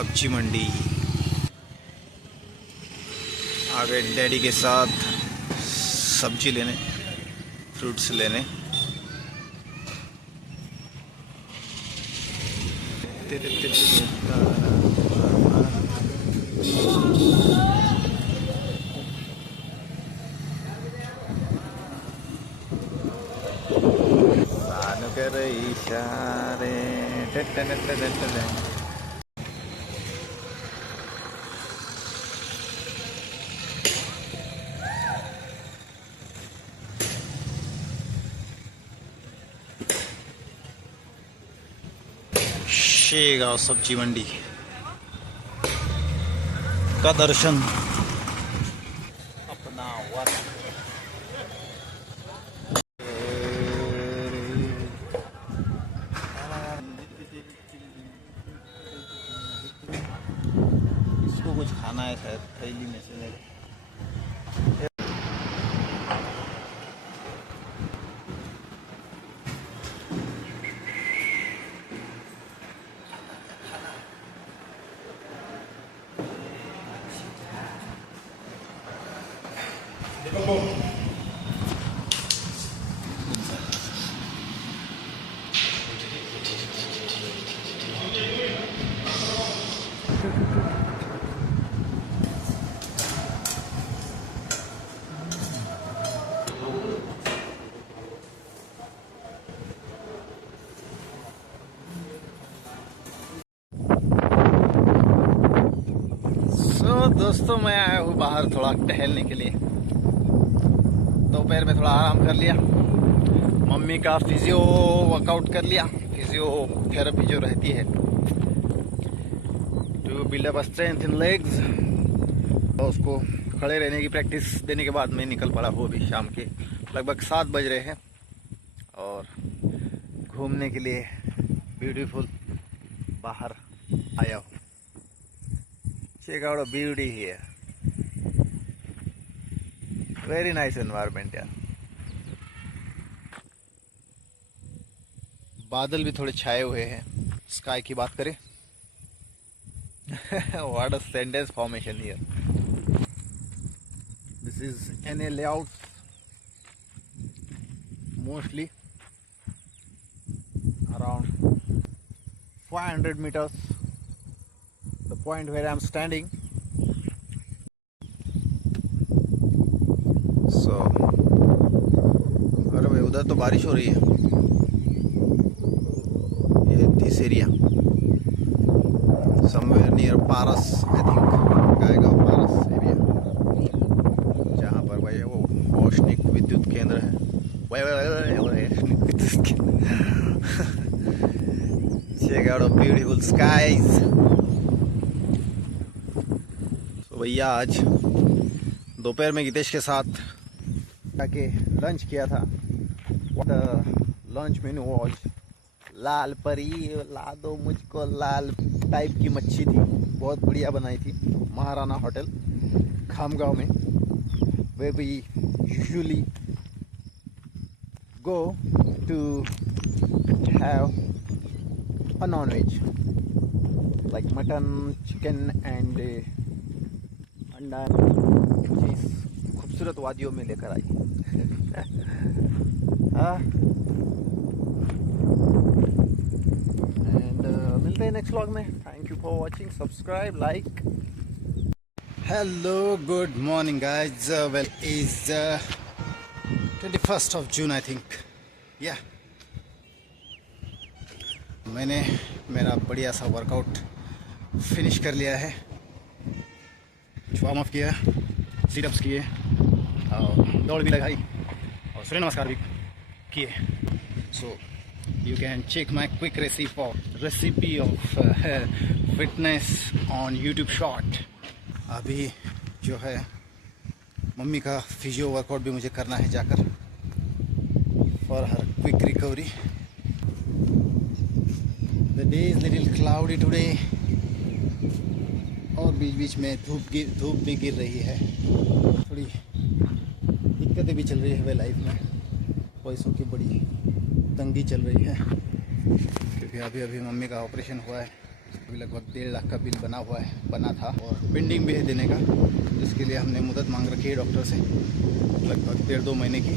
सब्जी मंडी। आ गए डैडी के साथ सब्जी लेने, फ्रूट्स लेने। सानू कर इशारे शेगांव सब्जी मंडी का दर्शन अपना वर्क। इसको कुछ खाना है शायद, थैली में से ले। दोस्तों मैं आया हूँ बाहर थोड़ा टहलने के लिए। दोपहर में थोड़ा आराम कर लिया, मम्मी का फिजियो वर्कआउट कर लिया। फिजियोथेरेपी जो रहती है to build up strength in legs, तो उसको खड़े रहने की प्रैक्टिस देने के बाद मैं निकल पड़ा हूँ। अभी शाम के लगभग 7 बज रहे हैं और घूमने के लिए ब्यूटीफुल बाहर आया हूँ। Check out the beauty here. Very nice environment यार। बादल भी थोड़े छाए हुए हैं। स्काई की बात करें what a sentence formation here. This is NA layout, mostly around 500 meters. The point where I am standing. So, अरे भाई उधर तो बारिश हो रही है। ये this area somewhere near Paras, I think Gaigaon Paras area, जहाँ पर भाई वो औष्णिक विद्युत केंद्र है। औष्णिक विद्युत केंद्र। Check out the beautiful skies. भैया आज दोपहर में गीतेश के साथ जाके लंच किया था। लंच मेनू वॉज लाल परी, ला दो मुझको लाल टाइप की मच्छी थी, बहुत बढ़िया बनाई थी। महाराणा होटल खामगांव में, way we usually go to have a non veg like mutton, chicken and अंडा। चीज खूबसूरत वादियों में लेकर आई। एंड मिलते हैं नेक्स्ट व्लॉग में। Thank you for watching, subscribe, like. Hello, good morning guys. Well is 21st of June I think. या मैंने मेरा बढ़िया सा वर्कआउट फिनिश कर लिया है। वार्म अप किया, सीटअप्स किए और दौड़ भी लगाई और सूर्य नमस्कार भी किए। So you can check my quick recipe of fitness on YouTube short. अभी जो है मम्मी का फिजियो वर्कआउट भी मुझे करना है जाकर, for her quick recovery. The day is little cloudy today और बीच बीच में धूप भी गिर रही है। थोड़ी दिक्कतें भी चल रही है लाइफ में, पैसों की बड़ी तंगी चल रही है, क्योंकि अभी अभी मम्मी का ऑपरेशन हुआ है अभी लगभग 1.5 लाख का बिल बना था और पेंडिंग भी है देने का, जिसके लिए हमने मुदत मांग रखी है डॉक्टर से लगभग 1.5-2 महीने की।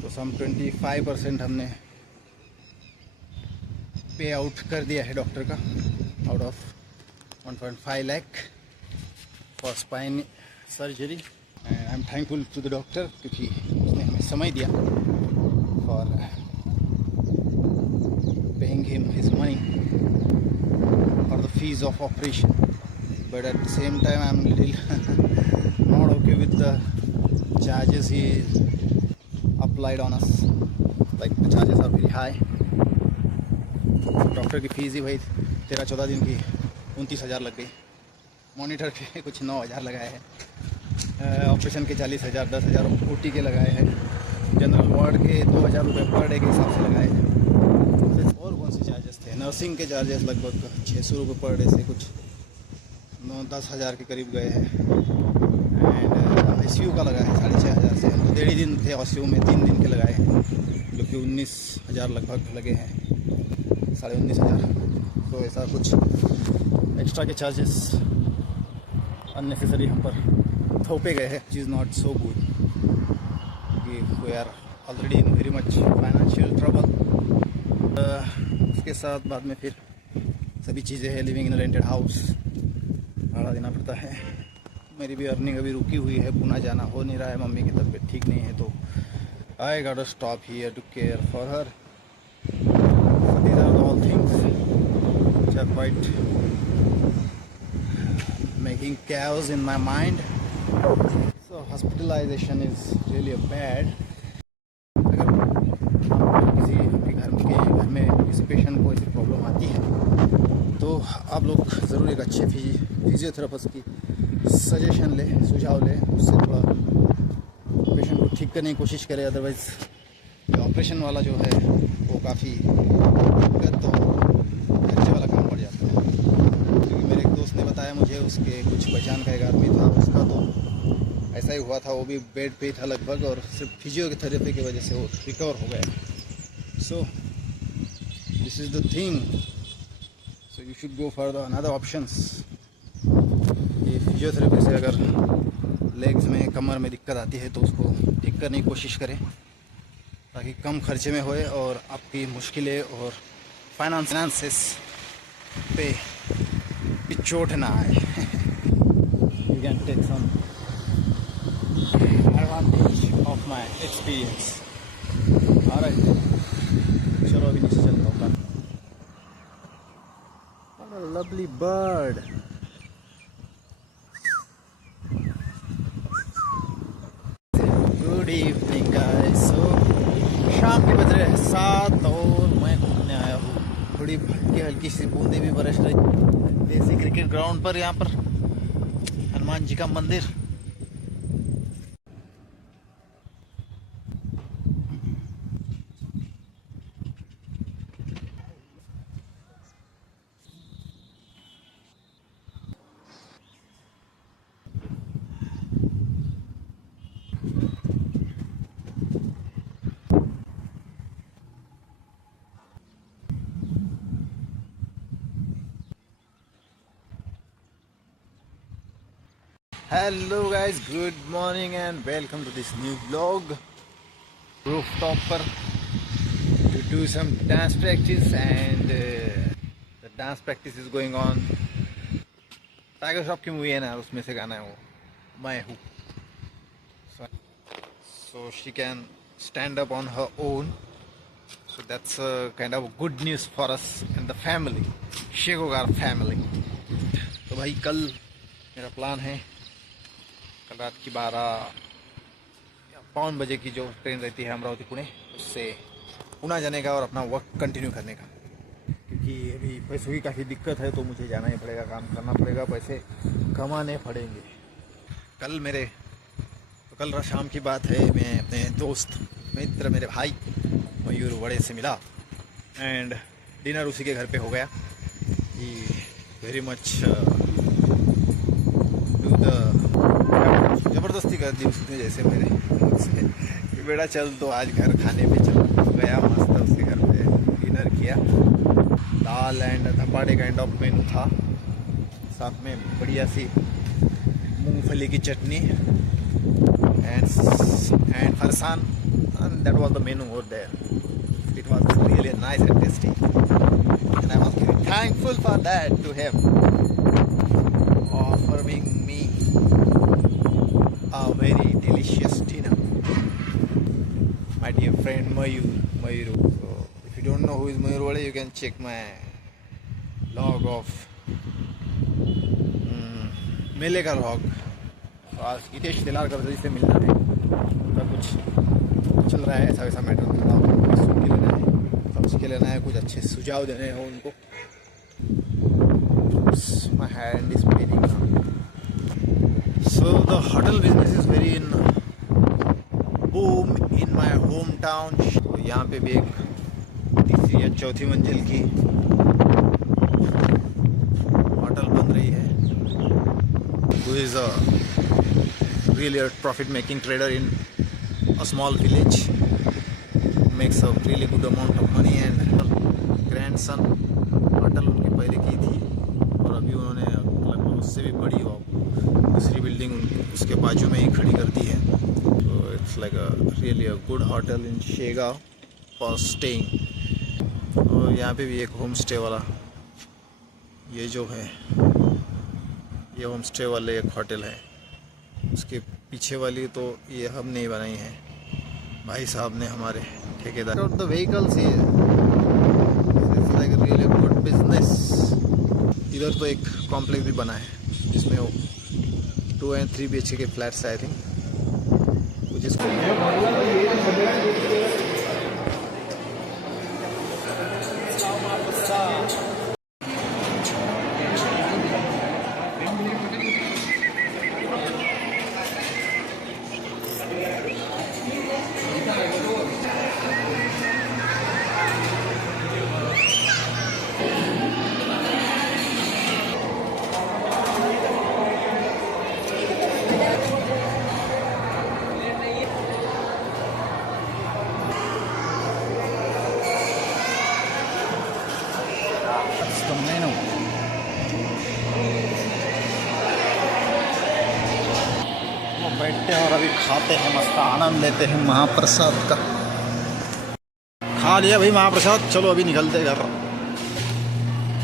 तो सम 25% हमने पे आउट कर दिया है डॉक्टर का, out of 1.5 lakh for spine surgery. And I am thankful to the doctor क्योंकि उसने हमें समय दिया for paying him his money for the fees of operation, but at the same time I'm little not okay with the charges he applied on us, like the charges are very high। Doctor की fees ही भाई 13-14 दिन की 29,000 लग गई, monitor के कुछ 9,000 लगाए हैं, ऑपरेशन के 40,000, 10,000 OT के लगाए हैं, जनरल वार्ड के 2,000 रुपये पर डे के हिसाब से लगाए हैं। और कौन से चार्जेस थे? नर्सिंग के चार्जेस लगभग 600 रुपये पर डे से कुछ 9-10 हज़ार के करीब गए हैं। एंड ICU का लगा है 6,500 से, हम तो 1.5 दिन थे ICU में, 3 दिन के लगाए हैं जो कि 19,000 लगभग लगे हैं, 19,500। तो ऐसा कुछ एक्स्ट्रा के चार्जेस अननेसेसरी हम पर थोपे गए हैं, which is not so good. We are already in very much financial trouble. उसके साथ बाद में फिर सभी चीज़ें हैं, लिविंग इन रेंटेड हाउस, भाड़ा देना पड़ता है। मेरी भी अर्निंग अभी रुकी हुई है, पुणे जाना हो नहीं रहा है, मम्मी की तबीयत ठीक नहीं है, तो I got to stop here to care for her. These are all things which are quite making chaos in my mind, so hospitalization is really a bad। घर में किसी पेशेंट को ऐसी प्रॉब्लम आती है तो आप लोग ज़रूर एक अच्छे फिजियोथेरेपिस्ट की सजेशन ले, सुझाव ले, उससे थोड़ा पेशेंट को ठीक करने की कोशिश करें। अदरवाइज़ ऑपरेशन वाला जो है वो काफ़ी दिक्कत और खर्चे वाला काम पड़ जाता है। क्योंकि मेरे एक दोस्त ने बताया मुझे, उसके कुछ पहचान का एक आदमी था, उसका तो ऐसा ही हुआ था, वो भी बेड पे था लगभग, और सिर्फ फिजियोथेरेपी की वजह से वो रिकवर हो गया। So this is the thing, so you should go for the another options। ये फिजियोथेरेपी से अगर लेग्स में, कमर में दिक्कत आती है तो उसको ठीक करने की कोशिश करें ताकि कम खर्चे में होए और आपकी मुश्किलें और फाइनेंसेस पे चोट ना आए। You can take some advantage of my experience। Alright, चलो अभी नीचे चलता हूँ। What a lovely bird। Good evening guys। So शाम के बज रहे हैं 7 और मैं घूमने आया हूँ। थोड़ी हल्की सी बूंदें भी बरस रही। देसी क्रिकेट ग्राउंड पर, यहाँ पर हनुमान जी का मंदिर। Hello guys, good morning and welcome to this new blog. Rooftop पर to do some dance practice and the dance practice is going on। Tiger Shroff की मूवी है ना, उसमें से गाना है वो मैं हूँ। So she can stand up on her own, so that's a kind of good news for us and the family, शेगोगार family। तो भाई कल मेरा प्लान है, कल रात की 12-52 बजे की जो ट्रेन रहती है अमरावती पुणे, उससे पुणे जाने का और अपना वर्क कंटिन्यू करने का। क्योंकि अभी पैसों की काफ़ी दिक्कत है तो मुझे जाना ही पड़ेगा, काम करना पड़ेगा, पैसे कमाने पड़ेंगे। कल शाम की बात है, मैं अपने दोस्त मित्र मेरे भाई मयूर वड़े से मिला एंड डिनर उसी के घर पे हो गया। ही वेरी मच डू द ज़बरदस्ती कर दी उसने, जैसे मेरे मुझसे कि बेटा चल तो आज घर खाने पे चल। गया मस्त उसके घर पे डिनर किया। Dal and dhapate kind of menu था, साथ में बढ़िया सी मूंगफली की चटनी and farsan, and that was the menu over there. It was really nice and tasty, and I was very thankful for that to him offering me a very delicious dinner. My dear friend Mayuru. So if you don't know who is Mayuru Wade, you can check my log of मेले का log. तो आज हितेश दिलार का से मिलना है, उनका कुछ चल रहा है, ऐसा वैसा मैटर थोड़ा सूट के लेना है, सब्जी के लेना है, कुछ अच्छे सुझाव देने हैं उनको। My hand is paining now. So the hotel business is very in boom in my hometown. तो यहाँ पे भी एक तीसरी या चौथी मंजिल की होटल बन रही है। Who is really a profit-making trader in a small village, makes a really good amount of money, and grandson hotel उनकी पहले की थी और अभी उन्होंने लगभग उससे भी बड़ी दूसरी बिल्डिंग उसके बाजू में ही खड़ी कर दी है। तो it's like a really a good hotel in Shegaon for staying. और यहाँ पे भी एक होम स्टे वाला, ये जो है ये होम स्टे वाले एक होटल है, उसके पीछे वाली तो ये हमने ही बनाई है, भाई साहब ने, हमारे ठेकेदार। The vehicles like really good business. इधर तो एक कॉम्प्लेक्स भी बना है जिसमें वो 2 and 3 BHK के फ्लैट्स आई थिंक, जिसको मेनू। वो बैठते हैं और अभी खाते हैं, मस्त आनंद लेते हैं महाप्रसाद का। खा लिया भाई महाप्रसाद, चलो अभी निकलते घर।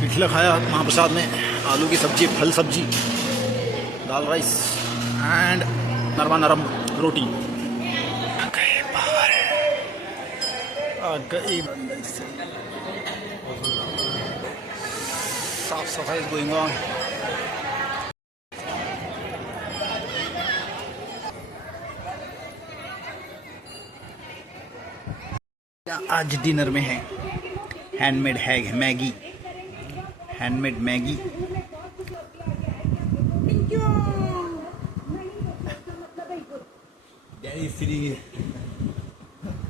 पिछले खाया महाप्रसाद में आलू की सब्जी, फल सब्जी, दाल राइस एंड नरमा नरम रोटी। साफ सफाई is going on. आज डिनर में है हैंडमेड है Maggi, handmade Maggi. Daddy free